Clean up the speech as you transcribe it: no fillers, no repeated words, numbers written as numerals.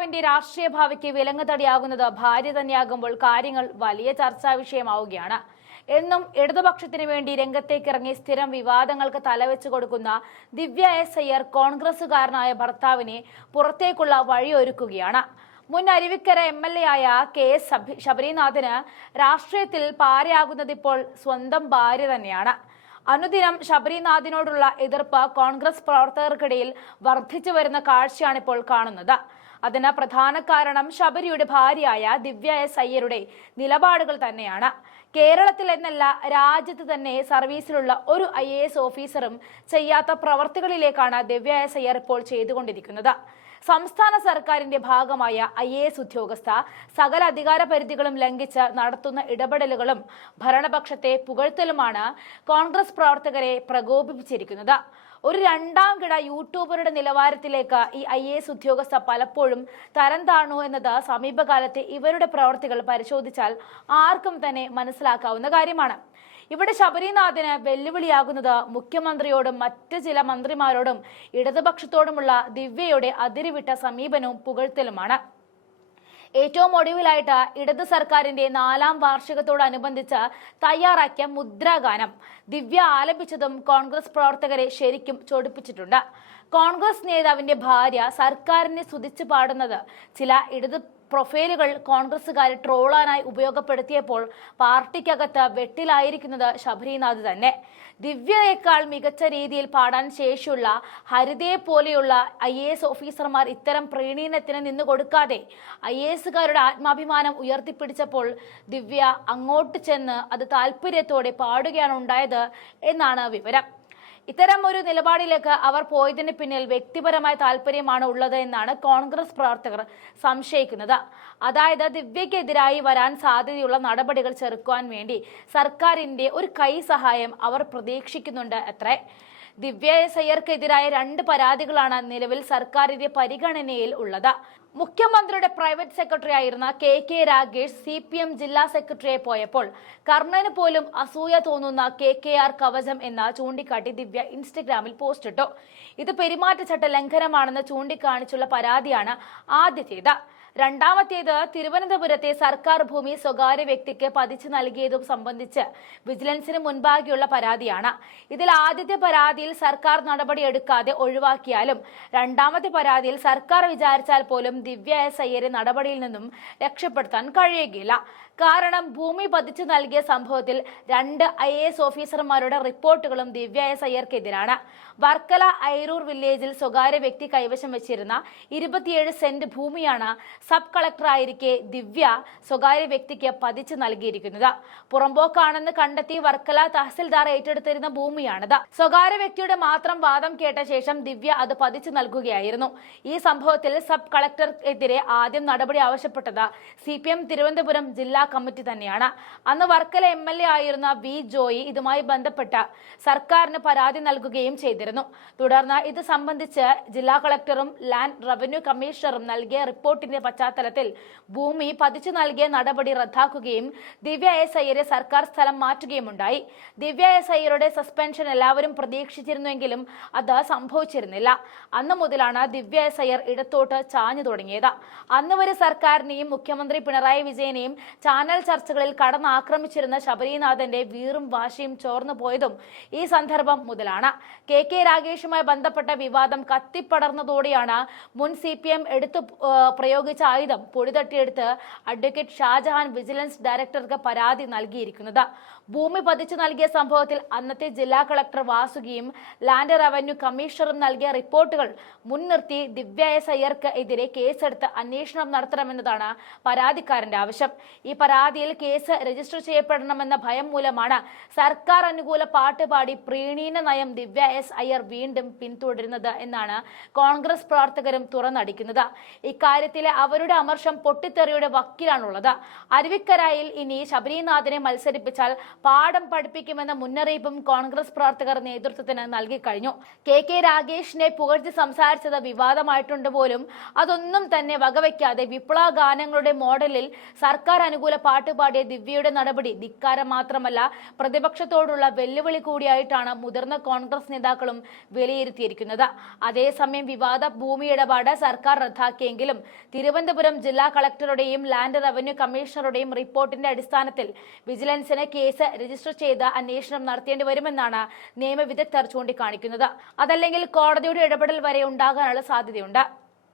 ഭർത്താവിന്റെ രാഷ്ട്രീയ ഭാവിക്ക് വിലങ്ങുതടിയാകുന്നത് ഭാര്യ തന്നെയാകുമ്പോൾ കാര്യങ്ങൾ വലിയ ചർച്ചാ വിഷയമാവുകയാണ്. എന്നും ഇടതുപക്ഷത്തിനു വേണ്ടി രംഗത്തേക്കിറങ്ങി സ്ഥിരം വിവാദങ്ങൾക്ക് തലവെച്ചു കൊടുക്കുന്ന ദിവ്യ എസ് അയ്യർ കോൺഗ്രസുകാരനായ ഭർത്താവിനെ പുറത്തേക്കുള്ള വഴിയൊരുക്കുകയാണ്. മുൻ അരുവിക്കര MLA ആയ KS ശബരിനാഥന് രാഷ്ട്രീയത്തിൽ പാരയാകുന്നതിപ്പോൾ സ്വന്തം ഭാര്യ തന്നെയാണ്. അനുദിനം ശബരിനാഥിനോടുള്ള എതിർപ്പ് കോൺഗ്രസ് പ്രവർത്തകർക്കിടയിൽ വർദ്ധിച്ചു വരുന്ന കാഴ്ചയാണിപ്പോൾ കാണുന്നത്. അതിന് പ്രധാന കാരണം ശബരിയുടെ ഭാര്യയായ ദിവ്യ എസ് അയ്യരുടെ നിലപാടുകൾ തന്നെയാണ്. കേരളത്തിൽ എന്നല്ല രാജ്യത്ത് തന്നെ സർവീസിലുള്ള ഒരു IAS ഓഫീസറും ചെയ്യാത്ത പ്രവർത്തികളിലേക്കാണ് ദിവ്യ എസ് അയ്യർ ഇപ്പോൾ ചെയ്തുകൊണ്ടിരിക്കുന്നത്. സംസ്ഥാന സർക്കാരിന്റെ ഭാഗമായ IAS ഉദ്യോഗസ്ഥ സകല അധികാര പരിധികളും ലംഘിച്ച് നടത്തുന്ന ഇടപെടലുകളും ഭരണപക്ഷത്തെ പുകഴ്ത്തലുമാണ് കോൺഗ്രസ് പ്രവർത്തകരെ പ്രകോപിപ്പിച്ചിരിക്കുന്നത്. ഒരു രണ്ടാം കിട യൂട്യൂബറുടെ നിലവാരത്തിലേക്ക് ഈ IAS ഉദ്യോഗസ്ഥ പലപ്പോഴും തരം താണു എന്നത് സമീപകാലത്തെ ഇവരുടെ പ്രവർത്തികൾ പരിശോധിച്ചാൽ ആർക്കും തന്നെ മനസ്സിലാക്കാവുന്ന കാര്യമാണ്. ഇവിടെ ശബരിനാഥന് വെല്ലുവിളിയാകുന്നത് മുഖ്യമന്ത്രിയോടും മറ്റ് ചില മന്ത്രിമാരോടും ഇടതുപക്ഷത്തോടുമുള്ള ദിവ്യയുടെ അതിരുവിട്ട സമീപനവും പുകഴ്ത്തലുമാണ്. ഏറ്റവും ഒടുവിലായിട്ട് ഇടതു സർക്കാരിന്റെ 4ാം വാർഷികത്തോടനുബന്ധിച്ച് തയ്യാറാക്കിയ മുദ്രാഗാനം ദിവ്യ ആലപിച്ചതും കോൺഗ്രസ് പ്രവർത്തകരെ ശരിക്കും ചൊടിപ്പിച്ചിട്ടുണ്ട്. കോൺഗ്രസ് നേതാവിന്റെ ഭാര്യ സർക്കാരിനെ സ്തുതിച്ചു പാടുന്നത് ചില ഇടതു പ്രൊഫൈലുകൾ കോൺഗ്രസുകാരെ ട്രോളാനായി ഉപയോഗപ്പെടുത്തിയപ്പോൾ പാർട്ടിക്കകത്ത് വെട്ടിലായിരിക്കുന്നത് ശബരിനാഥ് തന്നെ. ദിവ്യയേക്കാൾ മികച്ച രീതിയിൽ പാടാൻ ശേഷിയുള്ള ഹരിതയെ പോലെയുള്ള IAS ഓഫീസർമാർ ഇത്തരം പ്രീണനത്തിന് നിന്നു കൊടുക്കാതെ IASകാരുടെ ആത്മാഭിമാനം ഉയർത്തിപ്പിടിച്ചപ്പോൾ ദിവ്യ അങ്ങോട്ട് ചെന്ന് അത് താല്പര്യത്തോടെ പാടുകയാണ് ഉണ്ടായത് എന്നാണ് വിവരം. ഇത്തരം ഒരു നിലപാടിലേക്ക് അവർ പോയതിന് പിന്നിൽ വ്യക്തിപരമായ താല്പര്യമാണ് ഉള്ളത് എന്നാണ് കോൺഗ്രസ് പ്രവർത്തകർ സംശയിക്കുന്നത്. അതായത് ദിവ്യക്കെതിരായി വരാൻ സാധ്യതയുള്ള നടപടികൾ ചെറുക്കുവാൻ വേണ്ടി സർക്കാരിന്റെ ഒരു കൈ സഹായം അവർ പ്രതീക്ഷിക്കുന്നുണ്ട് അത്രേ. ദിവ്യ എസ് അയ്യർക്കെതിരായ 2 പരാതികളാണ് നിലവിൽ സർക്കാരിന്റെ പരിഗണനയിൽ ഉള്ളത്. മുഖ്യമന്ത്രിയുടെ പ്രൈവറ്റ് സെക്രട്ടറി ആയിരുന്ന KK രാഗേഷ് CPM ജില്ലാ സെക്രട്ടറിയെ പോയപ്പോൾ കർണന് പോലും അസൂയ തോന്നുന്ന KKR കവചം എന്ന ചൂണ്ടിക്കാട്ടി ദിവ്യ ഇൻസ്റ്റഗ്രാമിൽ പോസ്റ്റ് ഇട്ടു. ഇത് പെരുമാറ്റച്ചട്ട ലംഘനമാണെന്ന് ചൂണ്ടിക്കാണിച്ചുള്ള പരാതിയാണ് ആദ്യത്തേത്. രണ്ടാമത്തേത് തിരുവനന്തപുരത്തെ സർക്കാർ ഭൂമി സ്വകാര്യ വ്യക്തിക്ക് പതിച്ചു നൽകിയതും സംബന്ധിച്ച് വിജിലൻസിന് മുൻപാകെയുള്ള പരാതിയാണ്. ഇതിൽ ആദ്യത്തെ പരാതിയിൽ സർക്കാർ നടപടിയെടുക്കാതെ ഒഴിവാക്കിയാലും രണ്ടാമത്തെ പരാതിയിൽ സർക്കാർ വിചാരിച്ചാൽ പോലും ദിവ്യ എസ് അയ്യരെ നടപടിയിൽ നിന്നും രക്ഷപ്പെടുത്താൻ കഴിയുകയില്ല. കാരണം ഭൂമി പതിച്ചു നൽകിയ സംഭവത്തിൽ 2 IAS ഓഫീസർമാരുടെ റിപ്പോർട്ടുകളും ദിവ്യ എസ് അയ്യർക്കെതിരാണ്. വർക്കല ഐരൂർ വില്ലേജിൽ സ്വകാര്യ വ്യക്തി കൈവശം വെച്ചിരുന്ന 27 സെന്റ് ഭൂമിയാണ് സബ് കളക്ടറായിരിക്കെ ദിവ്യ സ്വകാര്യ വ്യക്തിക്ക് പതിച്ചു നൽകിയിരിക്കുന്നത്. പുറമ്പോക്കാണെന്ന് കണ്ടെത്തി വർക്കല തഹസിൽദാർ ഏറ്റെടുത്തിരുന്ന ഭൂമിയാണിത്. സ്വകാര്യ വ്യക്തിയുടെ മാത്രം വാദം കേട്ട ശേഷം ദിവ്യ അത് പതിച്ചു നൽകുകയായിരുന്നു. ഈ സംഭവത്തിൽ സബ് കളക്ടർക്കെതിരെ ആദ്യം നടപടി ആവശ്യപ്പെട്ടത് CPM തിരുവനന്തപുരം ജില്ലാ കമ്മിറ്റി തന്നെയാണ്. അന്ന് വർക്കല MLA ആയിരുന്ന V ജോയി ഇതുമായി ബന്ധപ്പെട്ട് സർക്കാരിന് പരാതി നൽകുകയും ചെയ്തിരുന്നു. തുടർന്ന് ഇത് സംബന്ധിച്ച് ജില്ലാ കളക്ടറും ലാൻഡ് റവന്യൂ കമ്മീഷണറും നൽകിയ റിപ്പോർട്ടിന്റെ പശ്ചാത്തലത്തിൽ ഭൂമി പതിച്ചു നൽകിയ നടപടി റദ്ദാക്കുകയും ദിവ്യ എസ് അയ്യരെ സർക്കാർ സ്ഥലം മാറ്റുകയുമുണ്ടായി. ദിവ്യ എസ് അയ്യരുടെ സസ്പെൻഷൻ എല്ലാവരും പ്രതീക്ഷിച്ചിരുന്നുവെങ്കിലും അത് സംഭവിച്ചിരുന്നില്ല. അന്ന് മുതലാണ് ദിവ്യ എസ് അയ്യർ ഇടത്തോട്ട് ചാഞ്ഞു തുടങ്ങിയത്. അന്ന് വരെ സർക്കാരിനെയും മുഖ്യമന്ത്രി പിണറായി വിജയനെയും ചാനൽ ചർച്ചകളിൽ കടന്നാക്രമിച്ചിരുന്ന ശബരിനാഥന്റെ വീറും വാശിയും ചോർന്നു പോയതും ഈ സന്ദർഭം മുതലാണ്. KK രാഗേഷുമായി ബന്ധപ്പെട്ട വിവാദം കത്തിപ്പടർന്നതോടെയാണ് മുൻ CPM എടുത്തു പ്രയോഗിച്ച ആയുധം പൊടിതട്ടിയെടുത്ത് അഡ്വക്കേറ്റ് ഷാജഹാൻ വിജിലൻസ് ഡയറക്ടർക്ക് പരാതി നൽകിയിരിക്കുന്നത്. ഭൂമി പതിച്ചു നൽകിയ സംഭവത്തിൽ അന്നത്തെ ജില്ലാ കളക്ടർ വാസുകിയും ലാൻഡ് റവന്യൂ കമ്മീഷണറും നൽകിയ റിപ്പോർട്ടുകൾ മുൻനിർത്തി ദിവ്യ എസ് അയ്യർക്ക് എതിരെ കേസെടുത്ത് അന്വേഷണം നടത്തണമെന്നതാണ് പരാതിക്കാരന്റെ ആവശ്യം. ഈ പരാതിയിൽ കേസ് രജിസ്റ്റർ ചെയ്യപ്പെടണമെന്ന ഭയം മൂലമാണ് സർക്കാർ അനുകൂല പാട്ടുപാടി പ്രീണന നയം ദിവ്യ എസ് അയ്യർ വീണ്ടും പിന്തുടരുന്നത് എന്നാണ് കോൺഗ്രസ് പ്രവർത്തകരും തുറന്നടിക്കുന്നത്. ഇക്കാര്യത്തിലെ അവരുടെ അമർഷം പൊട്ടിത്തെറിയുടെ വക്കിലാണുള്ളത്. അരുവിക്കരയിൽ ഇനി ശബരിനാഥിനെ മത്സരിപ്പിച്ചാൽ പാഠം പഠിപ്പിക്കുമെന്ന മുന്നറിയിപ്പും കോൺഗ്രസ് പ്രവർത്തകർ നേതൃത്വത്തിന് നൽകിക്കഴിഞ്ഞു. കെ രാഗേഷിനെ പുകഴ്ത്തി സംസാരിച്ചത് വിവാദമായിട്ടുണ്ട് പോലും. അതൊന്നും തന്നെ വകവയ്ക്കാതെ വിപ്ലവ ഗാനങ്ങളുടെ മോഡലിൽ സർക്കാർ അനുകൂല പാട്ട് പാടിയ ദിവ്യയുടെ നടപടി ധിക്കാരം മാത്രമല്ല, പ്രതിപക്ഷത്തോടുള്ള വെല്ലുവിളി കൂടിയായിട്ടാണ് മുതിർന്ന കോൺഗ്രസ് നേതാക്കളും വിലയിരുത്തിയിരിക്കുന്നത്. അതേസമയം വിവാദ ഭൂമി ഇടപാട് സർക്കാർ റദ്ദാക്കിയെങ്കിലും തിരുവനന്തപുരം ജില്ലാ കളക്ടറുടെയും ലാൻഡ് റവന്യൂ കമ്മീഷണറുടെയും റിപ്പോർട്ടിന്റെ അടിസ്ഥാനത്തിൽ വിജിലൻസിന് കേസ് രജിസ്റ്റർ ചെയ്ത് അന്വേഷണം നടത്തേണ്ടി വരുമെന്നാണ് നിയമവിദഗ്ധർ ചൂണ്ടിക്കാണിക്കുന്നത്. അതല്ലെങ്കിൽ കോടതിയുടെ ഇടപെടൽ വരെ ഉണ്ടാകാനുള്ള സാധ്യതയുണ്ട്.